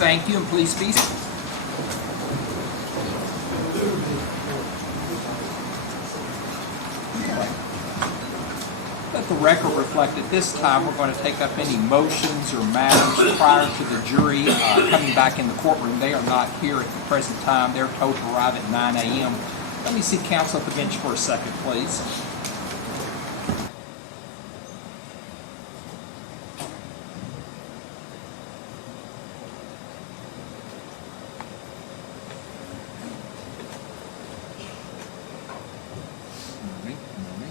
Thank you, and please be seated. Let the record reflect at this time we're going to take up any motions or matters prior to the jury coming back in the courtroom. They are not here at the present time. They're told to arrive at 9 a.m. Let me see counsel at the bench for a second, please.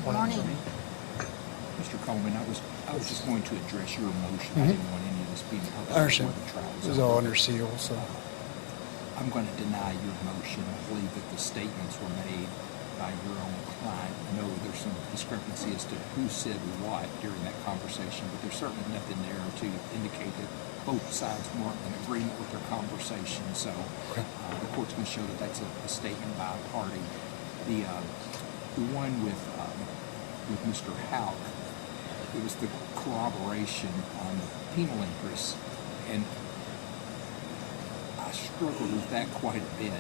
Morning. Mr. Coleman, I was just going to address your motion. I didn't want any of this being public. I understand. before the trial was This is over. all under seal, so. I'm going to deny your motion. I believe that the statements were made by your own client. I know there's some discrepancy as to who said what during that conversation, but there's certainly nothing there to indicate that both sides weren't in agreement with their conversation. So the court's going to show that that's a statement by a party. The one with Mr. Houck, it was the corroboration on the penal interest, and I struggled with that quite a bit.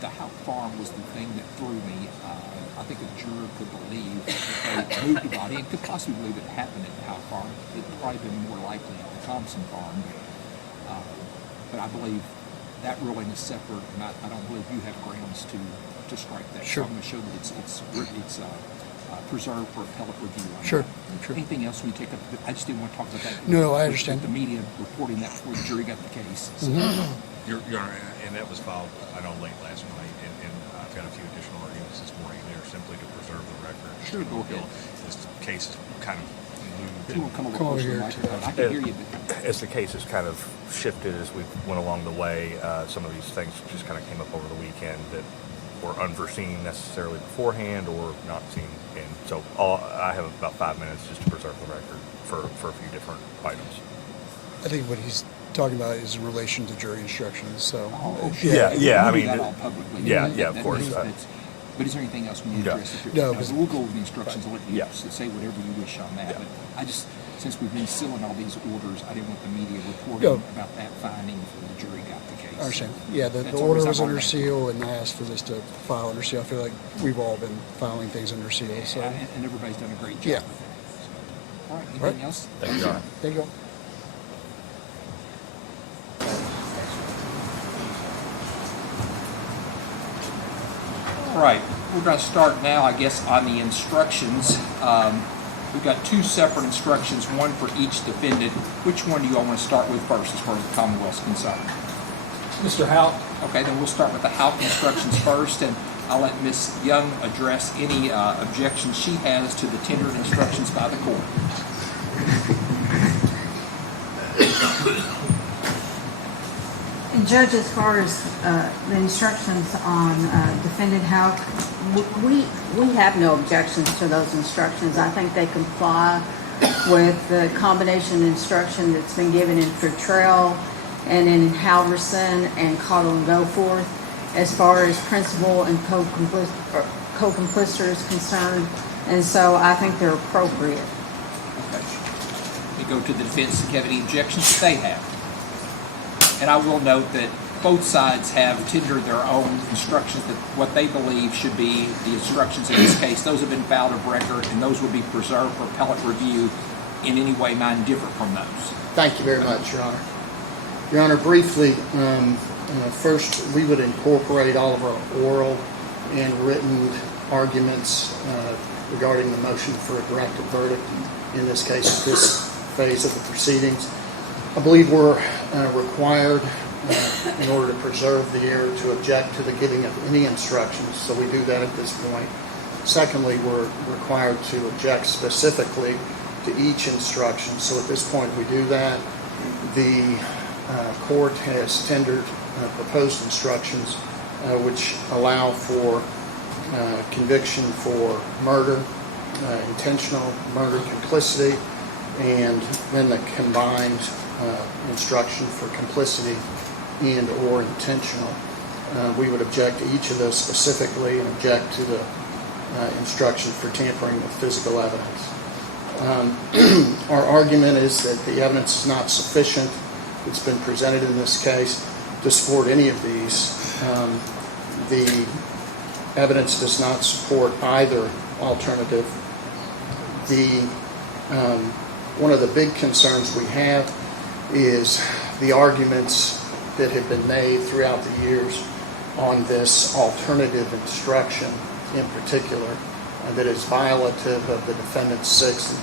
The Houck farm was the thing that threw me. I think a juror could believe that they moved the body, and could possibly believe it happened at the Houck farm. It'd probably been more likely at the Thompson farm. But I believe that ruling is separate, and I don't believe you have grounds to strike that. Sure. So I'm going to show that it's preserved for appellate review. Sure. Sure. Anything else when you take up? I just didn't want to talk about that. No, I understand. The media reporting that before the jury got the case. So. Your Honor, and that was filed, I know, late last night, and I've got a few additional arguments this morning there simply to preserve the record. Sure, go ahead. This case is kind of If you want to come over Come over closer to the here. microphone, I can hear you. But as the case has kind of shifted as we went along the way, some of these things just kind of came up over the weekend that were unforeseen necessarily beforehand or not seen. And so I have about 5 minutes just to preserve the record for a few different items. I think what he's talking about is in relation to jury instructions, so. Yeah, I we do mean, that all publicly. yeah, That- of that course. is- but is there anything else we need to No. address? No, because- we'll go over the instructions and let you Yeah. say whatever you wish on that. Yeah. But I just, since we've been sealing all these orders, I didn't want the media reporting No. about that finding before the jury got the case. I understand. Yeah, the That's order always was our under back. seal, and I asked for this to file under seal. I feel like we've all been filing things under seal, so. And everybody's done a great job Yeah. with that. So, all right, Right. anything else? Thank you, Your Honor. There you go. All right, we're going to start now, I guess, on the instructions. We've got two separate instructions, one for each defendant. Which one do you all want to start with first as far as the Commonwealth's concerned? Mr. Houck. Okay, then we'll start with the Houck instructions first, and I'll let Ms. Young address any objections she has to the tendered instructions by the court. And Judge, as far as the instructions on defendant Houck, we have no objections to those instructions. I think they comply with the combination instruction that's been given in Futrell and in Halverson and Cottle and Goforth as far as principal and co-compliciter is concerned. And so I think they're appropriate. Okay. We go to the defense and have any objections that they have. And I will note that both sides have tendered their own instructions that what they believe should be the instructions in this case. Those have been filed of record, and those will be preserved for appellate review. In any way, mine differ from those. Thank you very much, Your Honor. Your Honor, briefly, first we would incorporate all of our oral and written arguments regarding the motion for a directed verdict, in this case, this phase of the proceedings. I believe we're required, in order to preserve the error, to object to the giving of any instructions, so we do that at this point. Secondly, we're required to object specifically to each instruction, so at this point we do that. The court has tendered proposed instructions which allow for conviction for murder, intentional murder, complicity, and then the combined instruction for complicity and or intentional. We would object to each of those specifically and object to the instruction for tampering with physical evidence. Our argument is that the evidence is not sufficient that's been presented in this case to support any of these. The evidence does not support either alternative. One of the big concerns we have is the arguments that have been made throughout the years on this alternative instruction in particular that is violative of the defendant's Sixth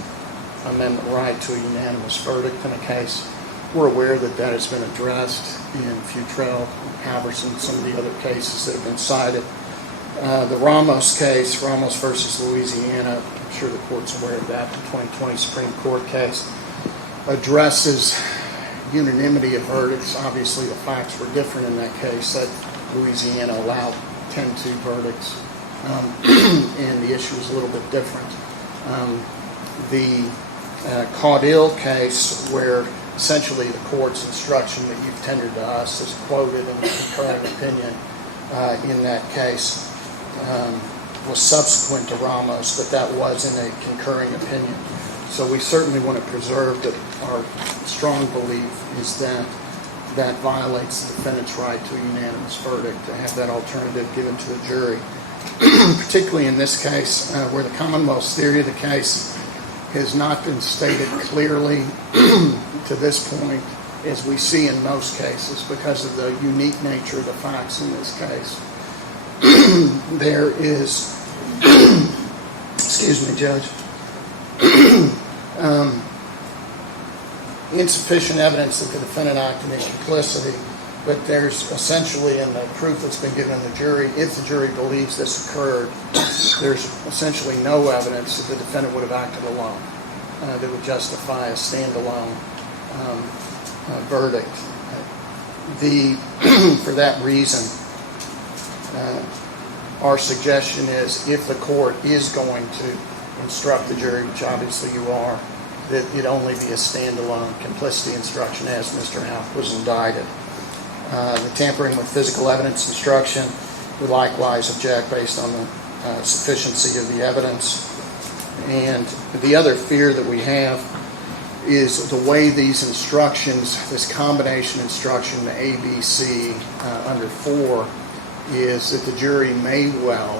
Amendment right to a unanimous verdict in a case. We're aware that that has been addressed in Futrell, Haverson, some of the other cases that have been cited. The Ramos case, Ramos versus Louisiana, I'm sure the court's aware of that, the 2020 Supreme Court case, addresses unanimity of verdicts. Obviously, the facts were different in that case. That Louisiana allowed 10-2 verdicts, and the issue was a little bit different. The Caudill case, where essentially the court's instruction that you've tendered to us is quoted in the concurring opinion in that case, was subsequent to Ramos, but that was in a concurring opinion. So we certainly want to preserve that. Our strong belief is that that violates the defendant's right to a unanimous verdict, to have that alternative given to a jury, particularly in this case where the Commonwealth's theory of the case has not been stated clearly to this point, as we see in most cases, because of the unique nature of the facts in this case. There is, excuse me, Judge, insufficient evidence that the defendant acted in complicity, but there's essentially, in the proof that's been given to the jury, if the jury believes this occurred, there's essentially no evidence that the defendant would have acted alone that would justify a standalone verdict. For that reason, our suggestion is, if the court is going to instruct the jury, which obviously you are, that it only be a standalone complicity instruction as Mr. Houck was indicted. The tampering with physical evidence instruction would likewise object based on the sufficiency of the evidence. And the other fear that we have is the way these instructions, this combination instruction, the A, B, C, under 4, is that the jury may well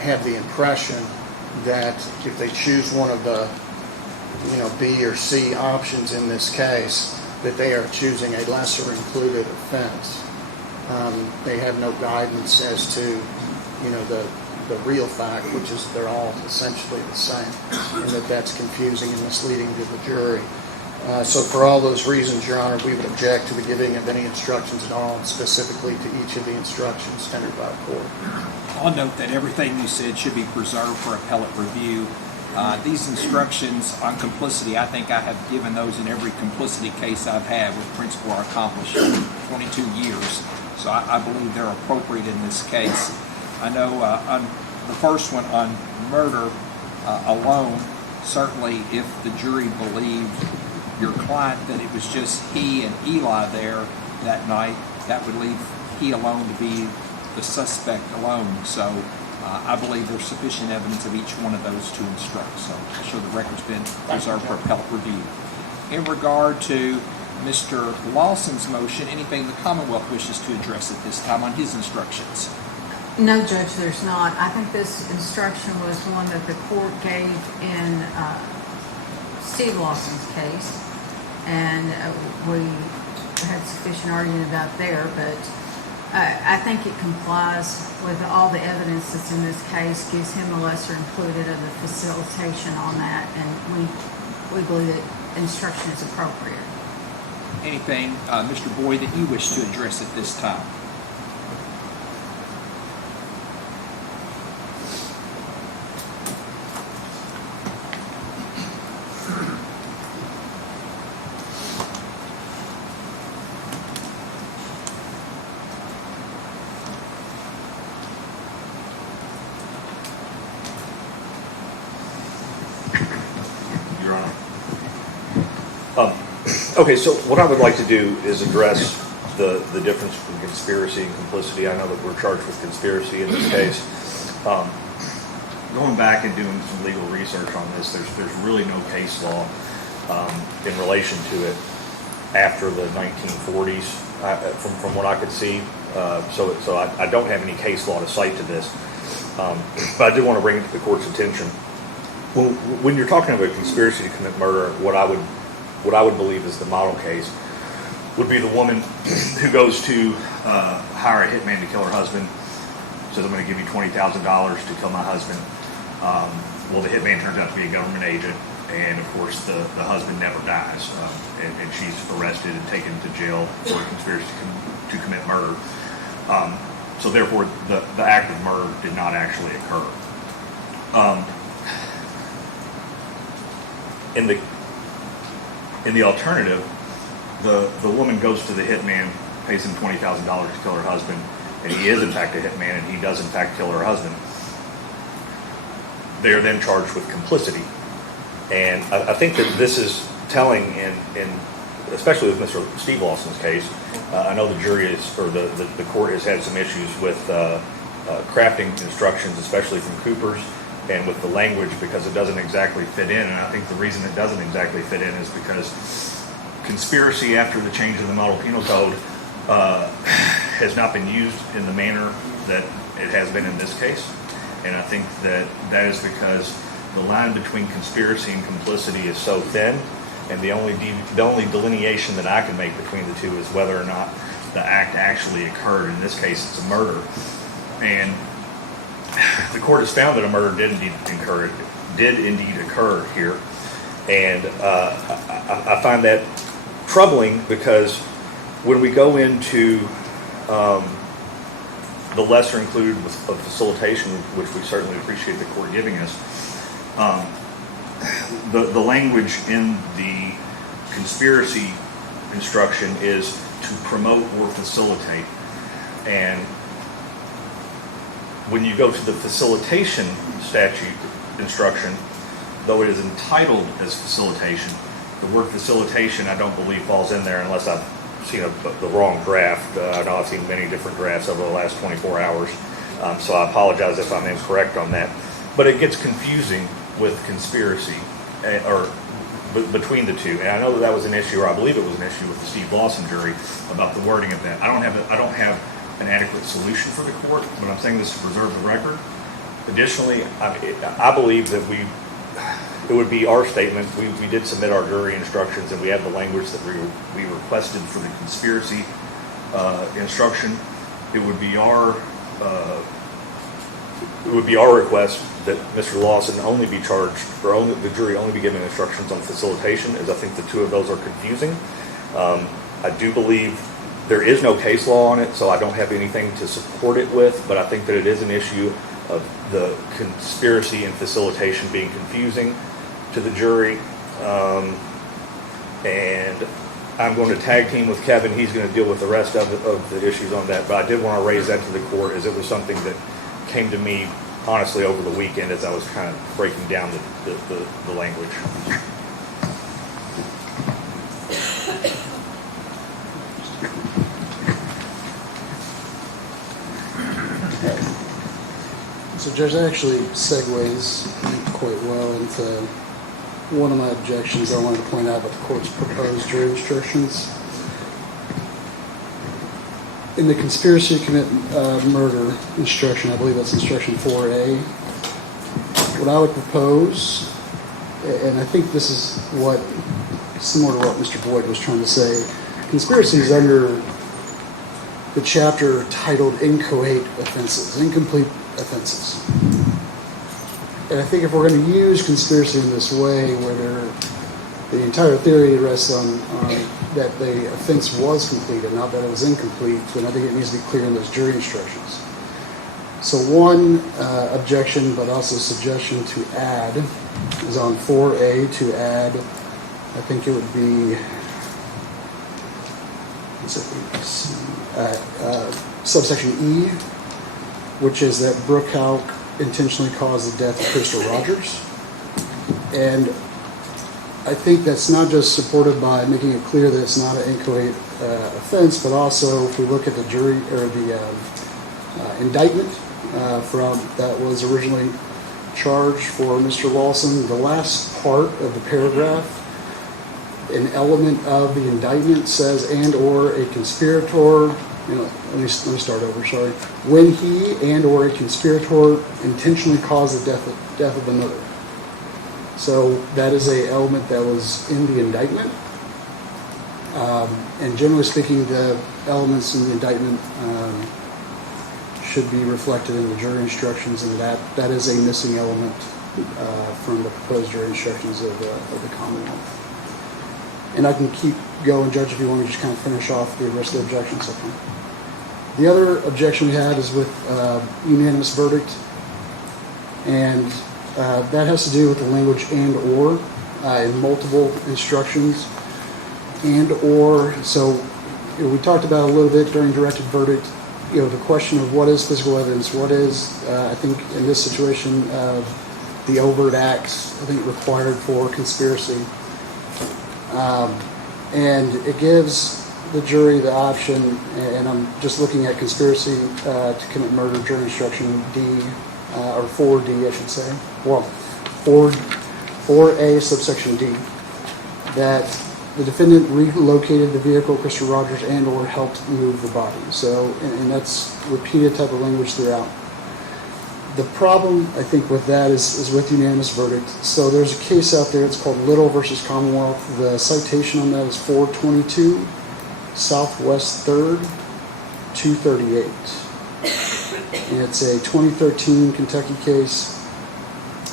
have the impression that if they choose one of the B or C options in this case, that they are choosing a lesser included offense. They have no guidance as to the real fact, which is they're all essentially the same, and that's confusing and misleading to the jury. So for all those reasons, Your Honor, we would object to the giving of any instructions at all, and specifically to each of the instructions tendered by the court. I'll note that everything you said should be preserved for appellate review. These instructions on complicity, I think I have given those in every complicity case I've had with principal or accomplished in 22 years. So I believe they're appropriate in this case. I know on the first one on murder alone, certainly if the jury believed your client that it was just he and Eli there that night, that would leave he alone to be the suspect alone. So I believe there's sufficient evidence of each one of those to instruct. So I'm sure the record's been preserved for appellate review. In regard to Mr. Lawson's motion, anything the Commonwealth wishes to address at this time on his instructions? No, Judge, there's not. I think this instruction was one that the court gave in Steve Lawson's case, and we had sufficient argument about there, but I think it complies with all the evidence that's in this case, gives him a lesser included of the facilitation on that, and we believe that instruction is appropriate. Anything, Mr. Boyd, that you wish to address at this time? Your Honor. Okay, so what I would like to do is address the difference between conspiracy and complicity. I know that we're charged with conspiracy in this case. going back and doing some legal research on this, there's really no case law in relation to it after the 1940s, from what I could see. So I don't have any case law to cite to this. But I do want to bring it to the court's attention. When you're talking about a conspiracy to commit murder, what I would believe is the model case would be the woman who goes to hire a hitman to kill her husband, says, I'm going to give you $20,000 to kill my husband. Well, the hitman turns out to be a government agent, and of course the husband never dies, and she's arrested and taken to jail for a conspiracy to commit murder. So therefore, the act of murder did not actually occur. In the alternative, the woman goes to the hitman, pays him $20,000 to kill her husband, and he is in fact a hitman, and he does in fact kill her husband. They are then charged with complicity. And I think that this is telling in especially with Mr. Steve Lawson's case. I know the jury or the court has had some issues with crafting instructions, especially from Cooper's, and with the language, because it doesn't exactly fit in. And I think the reason it doesn't exactly fit in is because conspiracy after the change of the Model Penal Code has not been used in the manner that it has been in this case. And I think that is because the line between conspiracy and complicity is so thin, and the only delineation that I can make between the two is whether or not the act actually occurred. In this case, it's a murder. And the court has found that a murder did indeed occur here. And I find that troubling, because when we go into the lesser included of facilitation, which we certainly appreciate the court giving us, the language in the conspiracy instruction is to promote or facilitate. And when you go to the facilitation statute instruction, though it is entitled as facilitation, the word facilitation I don't believe falls in there unless I've seen the wrong draft. I know I've seen many different drafts over the last 24 hours, so I apologize if I'm incorrect on that. But it gets confusing with conspiracy, or between the two. And I know that was an issue, or I believe it was an issue with the Steve Lawson jury about the wording of that. I don't have an adequate solution for the court, but I'm saying this to preserve the record. Additionally, I believe that it would be our statement. We did submit our jury instructions, and we have the language that we requested for the conspiracy instruction. It would be our request that Mr. Lawson only be charged, or the jury only be given instructions on facilitation, as I think the two of those are confusing. I do believe there is no case law on it, so I don't have anything to support it with, but I think that it is an issue of the conspiracy and facilitation being confusing to the jury. And I'm going to tag team with Kevin. He's going to deal with the rest of the issues on that, but I did want to raise that to the court, as it was something that came to me honestly over the weekend as I was kind of breaking down the language. So Judge, that actually segues quite well into one of my objections I wanted to point out about the court's proposed jury instructions. In the conspiracy to commit murder instruction, I believe that's instruction 4A, what I would propose, and I think this is similar to what Mr. Boyd was trying to say, conspiracy is under the chapter titled Inchoate Offenses, Incomplete Offenses. And I think if we're going to use conspiracy in this way, where the entire theory rests on that the offense was completed, not that it was incomplete, then I think it needs to be clear in those jury instructions. So one objection, but also suggestion to add, is on 4A to add, I think it would be, subsection E, which is that Brooke Houck intentionally caused the death of Crystal Rogers. And I think that's not just supported by making it clear that it's not an inchoate offense, but also if we look at the jury, or the indictment that was originally charge for Mr. Lawson, the last part of the paragraph, an element of the indictment says and/or a conspirator, let me start over, sorry. When he and/or a conspirator intentionally caused the death of another. So that is a element that was in the indictment. And generally speaking, the elements in the indictment should be reflected in the jury instructions, and that is a missing element from the proposed jury instructions of the Commonwealth. And I can keep going, Judge, if you want me to just kind of finish off the rest of the objections. Okay. The other objection we had is with unanimous verdict, and that has to do with the language and/or in multiple instructions. And/or, so we talked about a little bit during directed verdict, the question of what is physical evidence, what is, I think in this situation, the overt acts, I think required for conspiracy. And it gives the jury the option, and I'm just looking at conspiracy to commit murder, jury instruction D, or 4D, I should say. Well, 4A subsection D, that the defendant relocated the vehicle, Christopher Rogers, and/or helped move the body. So, and that's repeated type of language throughout. The problem, I think, with that is with unanimous verdict. So there's a case out there, it's called Little versus Commonwealth. The citation on that is 422 Southwest 3rd, 238. And it's a 2013 Kentucky case.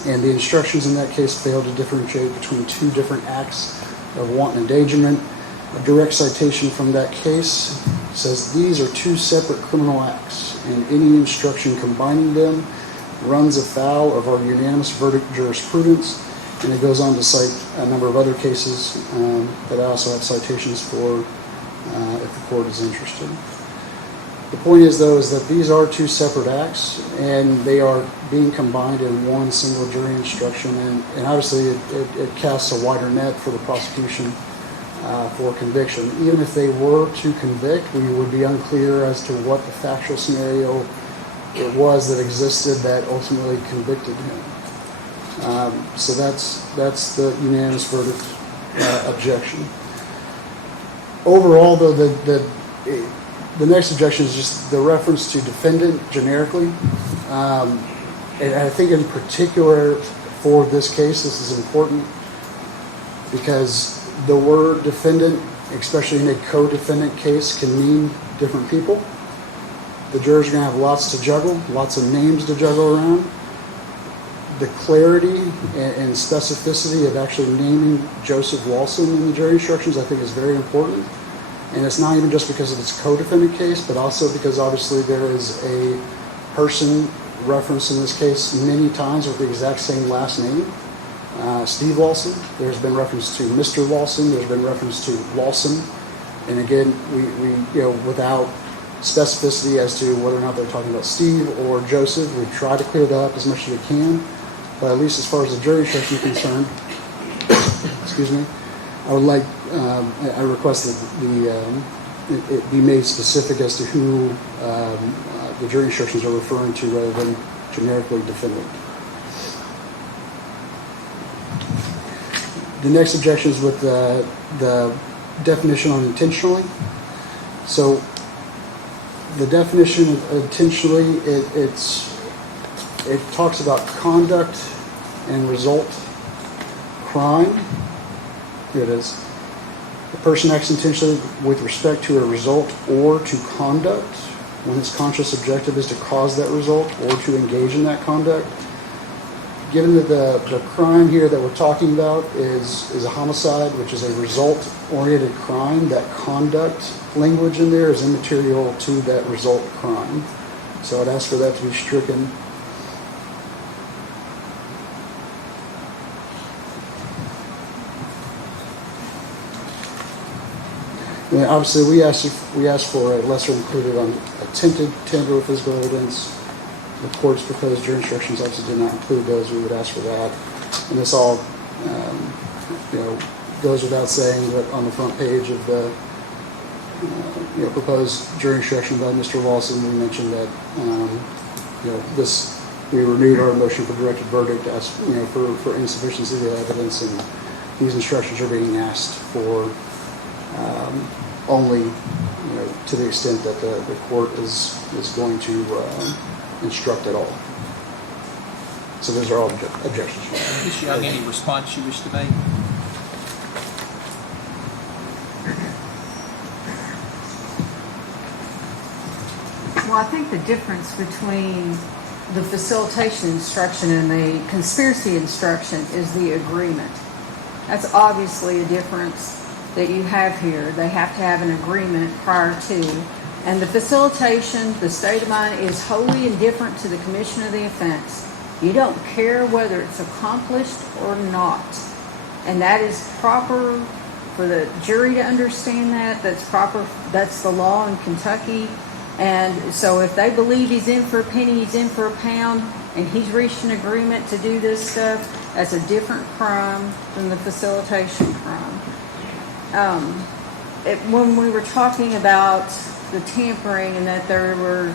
And the instructions in that case fail to differentiate between two different acts of wanton endangerment. A direct citation from that case says these are two separate criminal acts, and any instruction combining them runs afoul of our unanimous verdict jurisprudence. And it goes on to cite a number of other cases that I also have citations for if the court is interested. The point is, though, is that these are two separate acts, and they are being combined in one single jury instruction, and obviously it casts a wider net for the prosecution for conviction. Even if they were to convict, we would be unclear as to what the factual scenario it was that existed that ultimately convicted him. So that's the unanimous verdict objection. Overall, though, the next objection is just the reference to defendant generically. And I think in particular for this case, this is important because the word defendant, especially in a co-defendant case, can mean different people. The jurors are going to have lots to juggle, lots of names to juggle around. The clarity and specificity of actually naming Joseph Lawson in the jury instructions, I think, is very important. And it's not even just because of its co-defendant case, but also because obviously there is a person referenced in this case many times with the exact same last name, Steve Lawson. There's been reference to Mr. Lawson. There's been reference to Lawson. And again, we without specificity as to whether or not they're talking about Steve or Joseph, we try to clear that up as much as we can. But at least as far as the jury instruction is concerned, excuse me, I would like, I request that it be made specific as to who the jury instructions are referring to rather than generically defendant. The next objection is with the definition on intentionally. So the definition of intentionally, it talks about conduct and result, crime. Here it is. The person acts intentionally with respect to a result or to conduct when his conscious objective is to cause that result or to engage in that conduct. Given that the crime here that we're talking about is a homicide, which is a result-oriented crime, that conduct language in there is immaterial to that result crime. So I'd ask for that to be stricken. And obviously, we asked for a lesser included on attempted tamper with physical evidence. The court's proposed jury instructions obviously did not include those. We would ask for that. And this all, goes without saying, but on the front page of the proposed jury instruction by Mr. Lawson, we mentioned that this we renewed our motion for directed verdict as, for insufficiency of the evidence, and these instructions are being asked for only, to the extent that the court is going to instruct at all. So those are all objections. Ms. Young, any response you wish to make? Well, I think the difference between the facilitation instruction and the conspiracy instruction is the agreement. That's obviously a difference that you have here. They have to have an agreement prior to. And the facilitation, the state of mind, is wholly indifferent to the commission of the offense. You don't care whether it's accomplished or not. And that is proper for the jury to understand that. That's proper. That's the law in Kentucky. And so if they believe he's in for a penny, he's in for a pound, and he's reached an agreement to do this stuff, that's a different crime than the facilitation crime. When we were talking about the tampering and that there were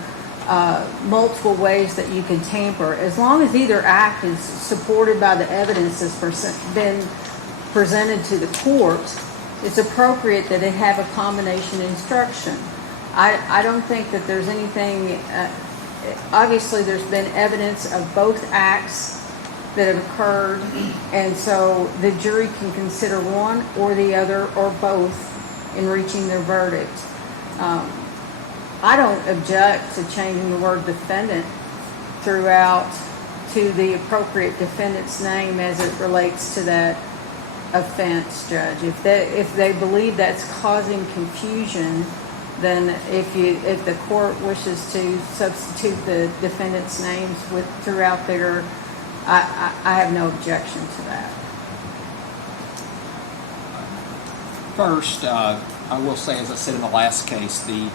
multiple ways that you can tamper, as long as either act is supported by the evidence that's been presented to the court, it's appropriate that it have a combination instruction. I don't think that there's anything, obviously there's been evidence of both acts that have occurred, and so the jury can consider one or the other or both in reaching their verdict. I don't object to changing the word defendant throughout to the appropriate defendant's name as it relates to that offense, Judge. If they believe that's causing confusion, then if the court wishes to substitute the defendant's names throughout there, I have no objection to that. First, I will say, as I said in the last case, the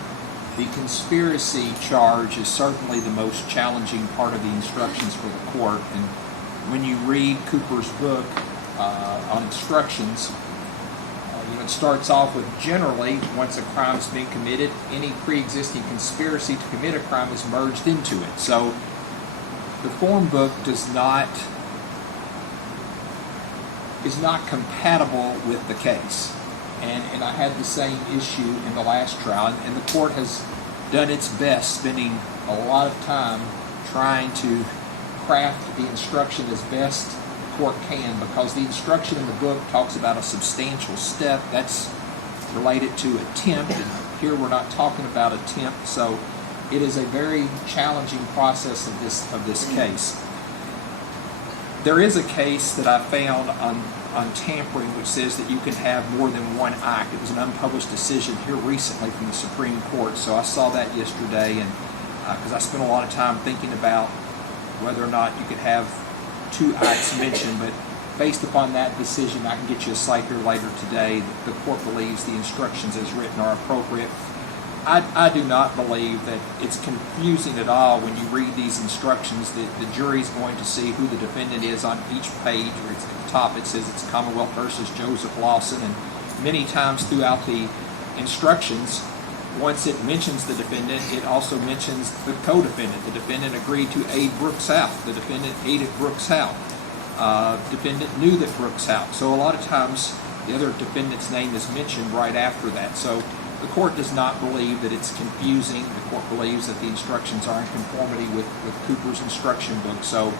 conspiracy charge is certainly the most challenging part of the instructions for the court. And when you read Cooper's book on instructions, it starts off with, generally, once a crime has been committed, any pre-existing conspiracy to commit a crime is merged into it. So the form book is not compatible with the case. And I had the same issue in the last trial, and the court has done its best, spending a lot of time trying to craft the instruction as best the court can, because the instruction in the book talks about a substantial step that's related to attempt, and here we're not talking about attempt, so it is a very challenging process of this case. There is a case that I found on tampering which says that you can have more than one act. It was an unpublished decision here recently from the Supreme Court, so I saw that yesterday, and because I spent a lot of time thinking about whether or not you could have two acts mentioned, but based upon that decision, I can get you a cite here later today. The court believes the instructions as written are appropriate. I do not believe that it's confusing at all when you read these instructions. The jury's going to see who the defendant is on each page, or it's at the top it says it's Commonwealth versus Joseph Lawson, and many times throughout the instructions, once it mentions the defendant, it also mentions the co-defendant. The defendant agreed to aid Brooks Houck. The defendant aided Brooks Houck. Defendant knew that Brooks Houck. So a lot of times the other defendant's name is mentioned right after that. So the court does not believe that it's confusing. The court believes that the instructions are in conformity with Cooper's instruction book. So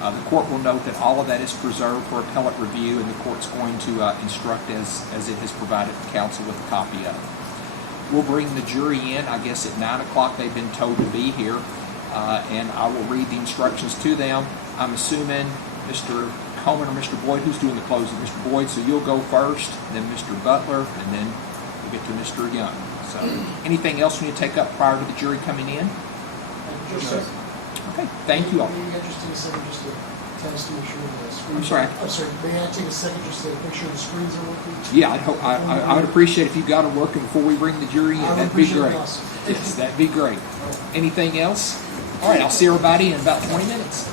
the court will note that all of that is preserved for appellate review, and the court's going to instruct as it has provided the counsel with a copy of it. We'll bring the jury in, I guess at 9 o'clock they've been told to be here, and I will read the instructions to them. I'm assuming Mr. Coleman or Mr. Boyd, who's doing the closing? Mr. Boyd, so you'll go first, then Mr. Butler, and then we'll get to Mr. Young. So anything else we need to take up prior to the jury coming in? Just a second. Okay, thank you all. May I just take a second just to test to make sure the screens I'm sorry. I'm sorry, may I take a second just to make sure the screens are working? Yeah, I would appreciate if you got them working before we bring the jury in. I would That'd be appreciate great. it also. Yes, that'd be great. Anything else? All right, I'll see everybody in about 20 minutes.